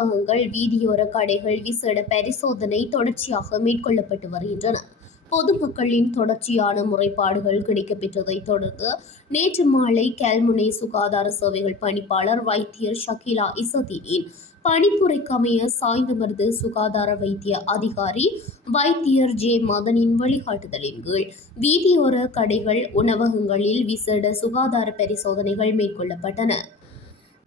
உணவகங்கள், வீதியோர கடைகள் விசேட பரிசோதனை தொடர்ச்சியாக மேற்கொள்ளப்பட்டு வருகின்றன. பொதுமக்களின் தொடர்ச்சியான முறைப்பாடுகள் கிடைக்கப்பெற்றதைத் தொடர்ந்து நேற்று மாலை கல்முனை சுகாதார சேவைகள் பணிப்பாளர் வைத்தியர் ஷகிலா இசதீனின் பணிப்புரைக்கமைய சாய்ந்தமருது சுகாதார வைத்திய அதிகாரி வைத்தியர் ஜே மதனின் வழிகாட்டுதலின் கீழ் வீதியோர கடைகள், உணவகங்களில் விசேட சுகாதார பரிசோதனைகள் மேற்கொள்ளப்பட்டன.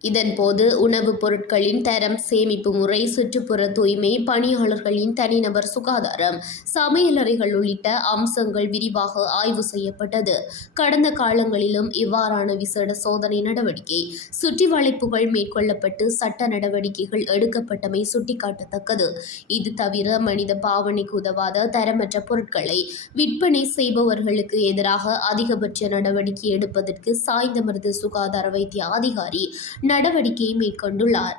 இதன்போது உணவுப் பொருட்களின் தரம், சேமிப்பு முறை, சுற்றுப்புற தூய்மை, பணியாளர்களின் தனிநபர் சுகாதாரம், சமையலறைகள் உள்ளிட்ட அம்சங்கள் விரிவாக ஆய்வு செய்யப்பட்டது. கடந்த காலங்களிலும் இவ்வாறான விசேட சோதனை நடவடிக்கை, சுற்றி வளைப்புகள் மேற்கொள்ளப்பட்டு சட்ட நடவடிக்கைகள் எடுக்கப்பட்டமை சுட்டிக்காட்டத்தக்கது. இது தவிர மனித பாவனைக்கு உதவாத தரமற்ற பொருட்களை விற்பனை செய்பவர்களுக்கு எதிராக அதிகபட்ச நடவடிக்கை எடுப்பதற்கு சாய்ந்தமருது சுகாதார வைத்திய அதிகாரி நடவடிக்கை மேற்கொண்டுள்ளார்.